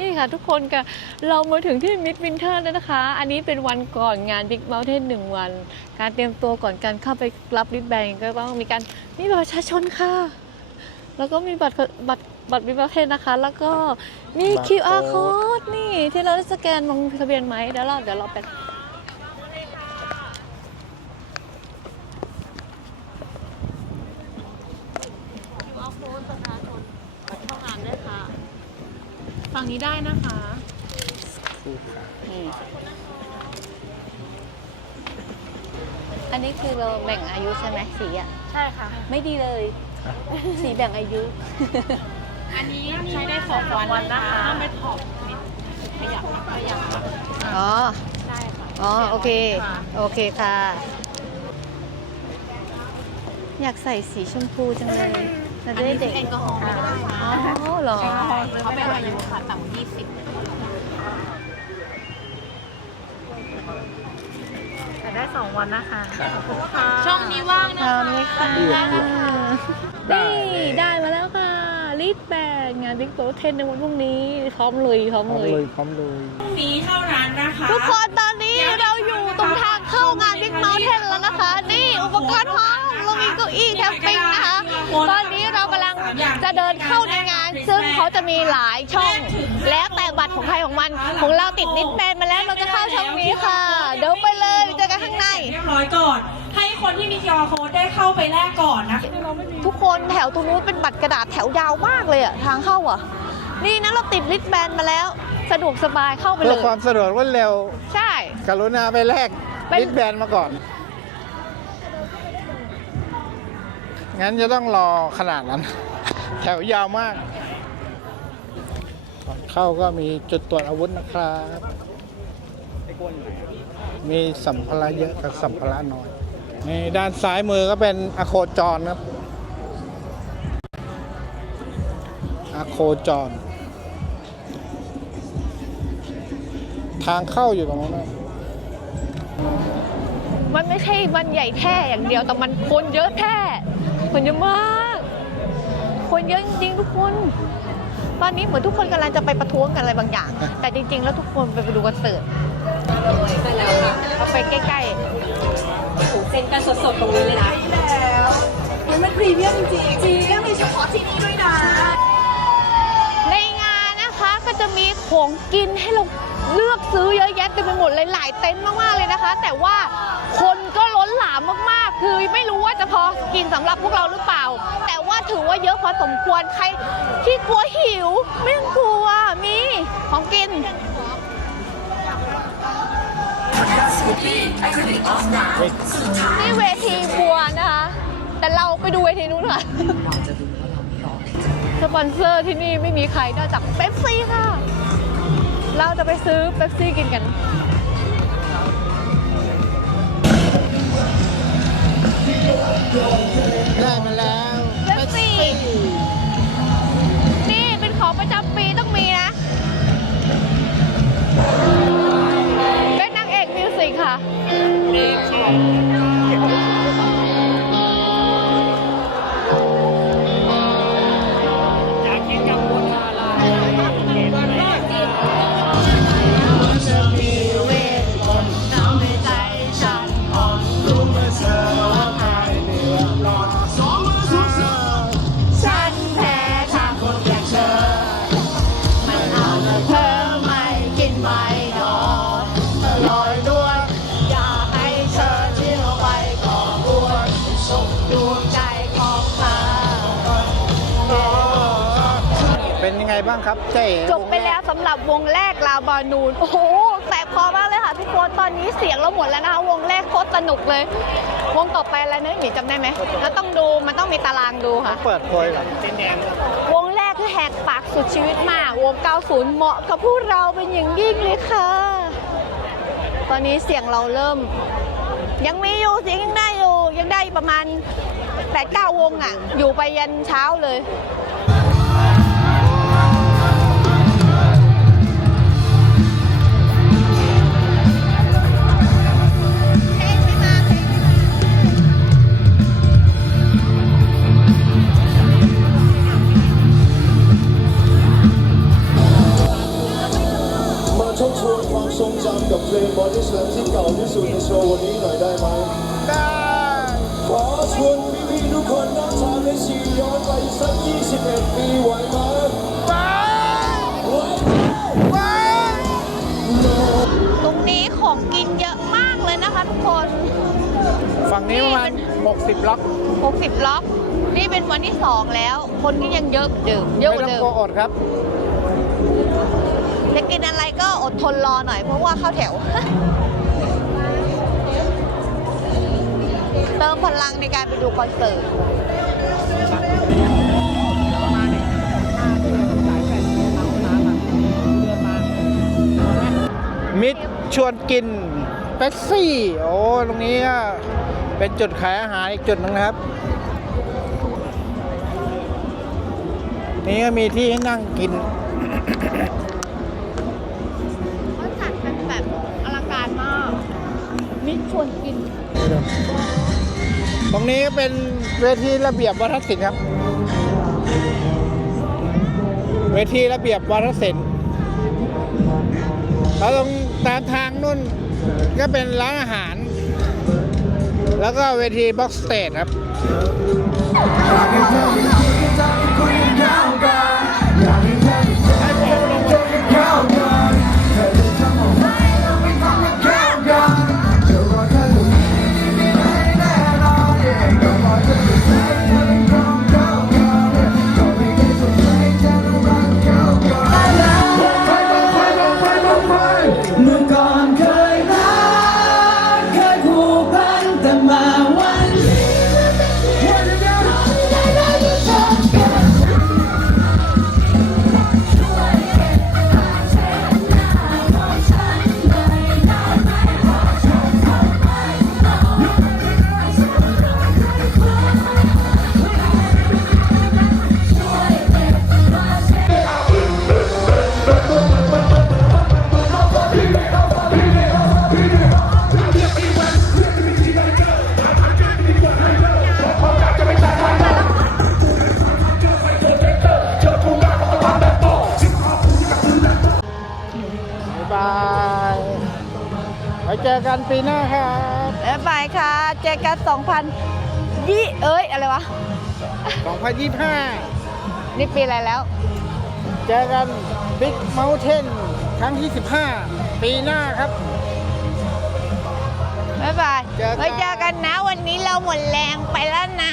นี่ค่ะทุกคนค่ะเรามาถึงที่มิดวินเทอร์แล้วนะคะ อันนี้เป็นวันก่อนงาน Big Mountain หนึ่งวัน การเตรียมตัวก่อนการเข้าไปรับริบแบนก็ต้องมีการมีบัตรประชาชนค่ะ แล้วก็มีบัตรบัตรบัตรบิ๊กเทนนะคะ แล้วก็มีบาร์โค้ด QR code นี่ที่เราได้สแกนลงทะเบียนไหมเดี๋ยวเราเดี๋ยวเราไป ฝั่งนี้ได้นะคะคู่ค่ะอันนี้คือเราแบ่งอายุใช่ไหมสีอะ ใช่ค่ะ ไม่ดีเลย สีแบ่งอายุ อันนี้ใช้ได้สองวันนะคะถ้าไม่ถอดไม่อยากไม่อยากอ๋อได้ค่ะอ๋อโอเค โอเคค่ะ อยากใส่สีชมพูจังเลย จะได้เด็กแอลกอฮอล์ไม่ได้อ๋อเหรอเขาเป็นอายุค่ะต่ำกว่ายี่สิบแต่ได้สองวันนะคะช่องนี้ว่างนะทคะำเลยค่ะได้นี่ได้มาแล้วค่ะรีดแบนงานบิ๊กโตเทนในวันพรุ่งนี้พร้อมเลยพร้อมพร้อมเลยเลยพร้อมเลยนี้เท่านั้นนะคะทุกคนตอนนี้เราอยู่ตรงทางเข้างานบิ๊กเม t เทนแล้วนะคะ นี่อุปกรณ์พร้อมเรามีเก้าอี้แคมปิ้งนะคะตอนนี้ เรากำลังจะเดินเข้าในงาน ซึ่งเขาจะมีหลายช่อง แล้วแต่บัตรของใครของมัน ของเราติดนิดแบนมาแล้วเราจะเข้าช่องนี้ค่ะ เดี๋ยวไปเลยเจอกันข้างในเรียบร้อยก่อน ให้คนที่มี QR code ได้เข้าไปแลกก่อนนะคะทุกคนแถวตรงนู้นเป็นบัตรกระดาษแถวยาวมากเลยอะทางเข้าอะนี่นะเราติดลิสแบนมาแล้ว สะดวกสบายเข้าไปเพื่เลอยความสะดวกรวดเร็ว ใช่ กรุณาไปแลกไปลิสแบนมาก่อน งั้นจะต้องรอขนาดนั้น แถวยาวมาก เข้าก็มีจุดตรวจอาวุธนะครับมีสัมภาระเยอะกับสัมภาระน้อยนี่ด้านซ้ายมือก็เป็นอะโคจรครับอะโคจร ทางเข้าอยู่ตรงนั้นมันไม่ใช่วันใหญ่แท้อย่างเดียวแต่มันคนเยอะแท้ คนเยอะมาก คนเยอะจริงๆทุกคน ตอนนี้เหมือนทุกคนกำลังจะไปประท้วงกันอะไรบางอย่าง แต่จริง ๆ แล้วทุกคนไปไปดูคอนเสิร์ตเอาไปใกล้เซ็นกันสดๆตรงนี้เลยนะมันพรีเมียมจริงๆจริงมีเฉพาะที่นี่ด้วยนะ ๆ ในงานนะคะก็จะมีของกินให้เราเลือกซื้อเยอะแยะเต็มไปหมดเลยหลายเต็นท์มากๆเลยนะคะ แต่ว่าคนก็ ล้นหลามมากๆ คือไม่รู้ว่าจะพอกินสำหรับพวกเราหรือเปล่า แต่ว่าถือว่าเยอะพอสมควรใครที่กลัวหิว ไม่ต้องกลัวมีของกิน นี่เวทีบัวนะคะ แต่เราไปดูเวทีนู้นค่ะสปอนเซอร์ที่นี่ไม่มีใครนอกจากเป๊ปซี่ค่ะ เราจะไปซื้อเป๊ปซี่กินกัน ได้มาแล้ว เป็นยังไงบ้างครับเจ๊จบไปแล้วสำหรับวงแรกลาบานูน โอ้โหแสบคอมากเลยค่ะทุกคนตอนนี้เสียงเราหมดแล้วนะคะวงแรกโคตรสนุกเลย วงต่อไปอะไรนะหมีจำได้ไหมแล้วต้องดูมันต้องมีตารางดูค่ะ เปิดโพยก่อนวงแรกคือแหกปากสุดชีวิตมากวง 90 เหมาะกับพวกเราเป็นอย่างยิ่งเลยค่ะ ตอนนี้เสียงเราเริ่ม ยังมีอยู่เสียงยังได้อยู่ยังได้ประมาณ8-9วงอะ อยู่ไปยันเช้าเลย เพลงบอดี้สแลมที่เก่าที่สุดในโชว์วันนี้หน่อยได้ไหมได้ขอชวนพี่ๆทุกคนนั่งทานและชีย้อนไปสัก 21 ปีไหวไหมว้าวไหวว้าวตรงนี้ของกินเยอะมากเลยนะคะทุกคนฝั่งนี้ประมาณ 60 ล็อก 60 ล็อก นี่เป็นวันที่ 2 แล้ว คนก็ยังเยอะเหมือนเดิมเยอะกไม่ว่าต้องเดิมกลัวอดครับ จะกินอะไรก็อดทนรอหน่อยเพราะว่าเข้าแถว เติมพลังในการไปดูคอนเสิร์ตมิตรชวนกินเป๊ปซี่ โอ้ตรงนี้ก็เป็นจุดขายอาหารอีกจุดหนึงนะครับ นี่ก็มีที่ให้นั่งกิน มิตรชวนกิน ตรงนี้ก็เป็นเวทีระเบียบวัฒนศิลป์ครับ เวทีระเบียบวัฒนศิลป์แล้วตรงตามทางนู่นก็เป็นร้านอาหาร แล้วก็เวทีบ็อกสเตจครับ อกันปีหน้าครับบ๊ายบายค่ะ เจอกัน2,000ยี่เอ้ย อะไรวะ 2025 นี่ปีอะไรแล้ว เจอกัน Big Mountain ครั้งที่ 15 ปีหน้าครับ บ๊ายบายเจอกัน ไว้เจอกันนะ วันนี้เราหมดแรงไปแล้วนะ